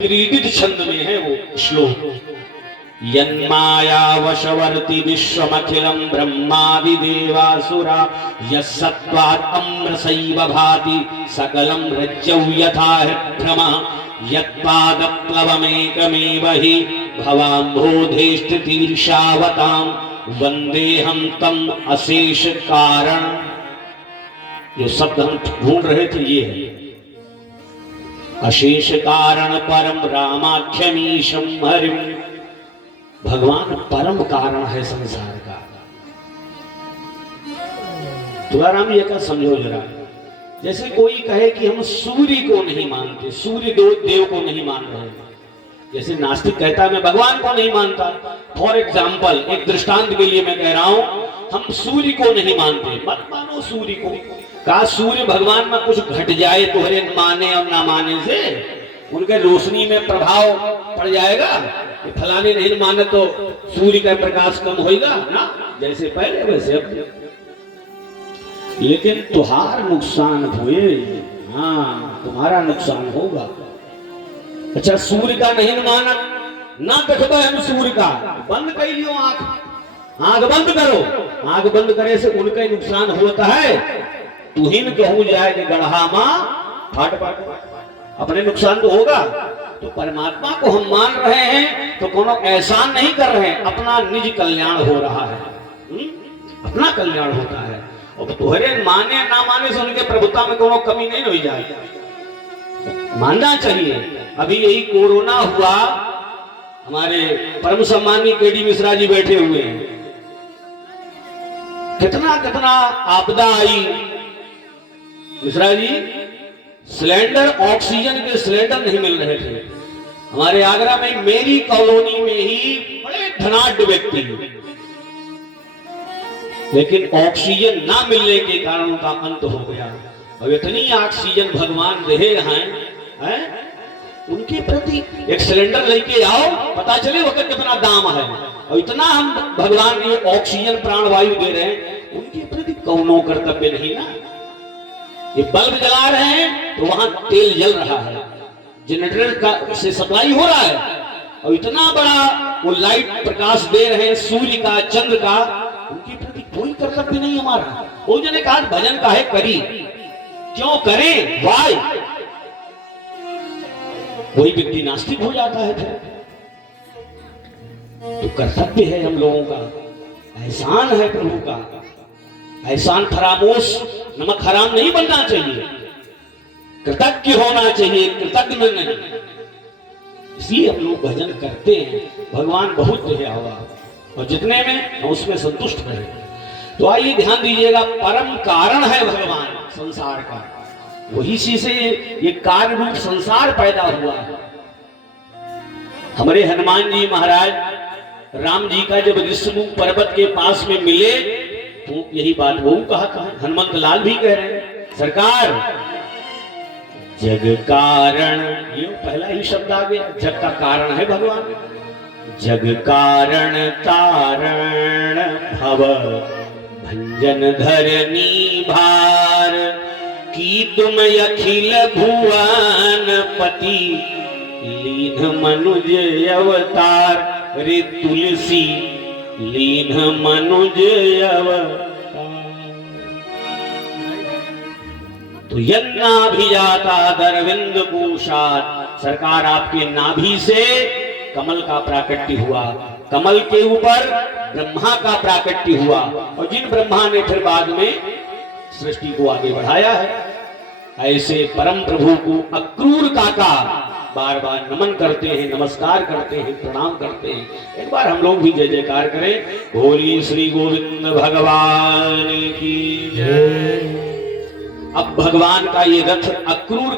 क्रीडित छंद में है वो श्लोक। यन्माया वशवर्ति विश्वमखिलं ब्रह्मादिदेवासुरा यस्सत्त्वात् अम्रसैव भाति सकलं रज्जौ यथा भ्रमः यत्पादप्लवमेकमेव हि भवाम्भोधेष्टितीर्षावतां वन्देऽहं तम् अशेष कारण। जो शब्द हम ढूंढ रहे थे ये है, अशेष कारण परम रामाख्यमीशम हरिम। भगवान परम कारण है संसार का। तुलाराम ये का समझो जरा। जैसे कोई कहे कि हम सूर्य को नहीं मानते, सूर्य देव को नहीं मान रहे, जैसे नास्तिक कहता है मैं भगवान को नहीं मानता। फॉर एग्जाम्पल, एक दृष्टांत के लिए मैं कह रहा हूं, हम सूर्य को नहीं मानते, मत मानो सूर्य को। का सूर्य भगवान में कुछ घट जाए तुम्हारे माने और ना माने से उनके रोशनी में प्रभाव पड़ जाएगा कि फलाने नहीं माने तो सूर्य का प्रकाश कम होगा ना, जैसे पहले वैसे अब। लेकिन तुम्हार नुकसान हुए, हाँ तुम्हारा नुकसान होगा। अच्छा सूर्य का नहीं माना ना देखो हम सूर्य का, बंद कर लियो आंख, आंख बंद करो। आंख बंद करे से उनका ही नुकसान होता है। तुहिन कहूं जाए कि गढ़ा मां फट फट, अपने नुकसान तो होगा। तो परमात्मा को हम मान रहे हैं तो कोनो एहसान नहीं कर रहे हैं, अपना निज कल्याण हो रहा है, अपना कल्याण होता है। और तुम्हारे माने ना माने से उनके प्रभुता में कोनो कमी नहीं हो जाएगी, मानना चाहिए। अभी यही कोरोना हुआ, हमारे परम सम्मानी केडी मिश्रा जी बैठे हुए हैं, कितना कितना आपदा आई। मिश्रा जी सिलेंडर, ऑक्सीजन के सिलेंडर नहीं मिल रहे थे। हमारे आगरा में मेरी कॉलोनी में ही बड़े धनाढ्य व्यक्ति, लेकिन ऑक्सीजन ना मिलने के कारण उनका अंत हो गया। और इतनी ऑक्सीजन भगवान रहे हैं, उनके प्रति एक सिलेंडर लेके आओ, पता चले वक्त कितना दाम है। और इतना हम भगवान ये ऑक्सीजन प्राणवायु दे रहे हैं, उनके प्रति कौनो कर्तव्य नहीं ना। ये बल्ब जला रहे हैं तो वहां तेल जल रहा है, जनरेटर का से सप्लाई हो रहा है, और इतना बड़ा वो लाइट प्रकाश दे रहे हैं सूर्य का, चंद्र का, उनके प्रति कोई कर्तव्य नहीं हमारा। वो जने कहा भजन काहे करी, क्यों करें, वाई। कोई व्यक्ति नास्तिक हो जाता है फिर। तो कर्तव्य है हम लोगों का, एहसान है प्रभु का। एहसान फरामोश, नमक हराम नहीं बनना चाहिए, कृतज्ञ होना चाहिए, कृतज्ञ नहीं। इसलिए हम लोग भजन करते हैं। भगवान बहुत है हवा, और जितने में हम उसमें संतुष्ट रहे। तो आइए ध्यान दीजिएगा, परम कारण है भगवान संसार का, वही से ये कार्य रूप संसार पैदा हुआ है। हमारे हनुमान जी महाराज राम जी का जब ऋषिमुख पर्वत के पास में मिले तो यही बात वो कहा था, हनुमंत लाल भी कह रहे हैं, सरकार जग कारण, ये पहला ही शब्द आ गया, जग का कारण है भगवान। जग कारण तारण भव भंजन धरनी भार की तुम अखिल भुवन पति लीन मनुज अवतार। रे तुलसी लीन मनुज अवतार। तो यन्नाभिजाता दरविंद पूषात, सरकार आपके नाभि से कमल का प्राकट्य हुआ, कमल के ऊपर ब्रह्मा का प्राकट्य हुआ, और जिन ब्रह्मा ने फिर बाद में सृष्टि को आगे बढ़ाया है। ऐसे परम प्रभु को अक्रूर काका बार बार नमन करते हैं, नमस्कार करते हैं, प्रणाम करते हैं। एक बार हम लोग भी जय जयकार करें, बोलिए श्री गोविंद भगवान की जय। अब भगवान का ये रथ अक्रूर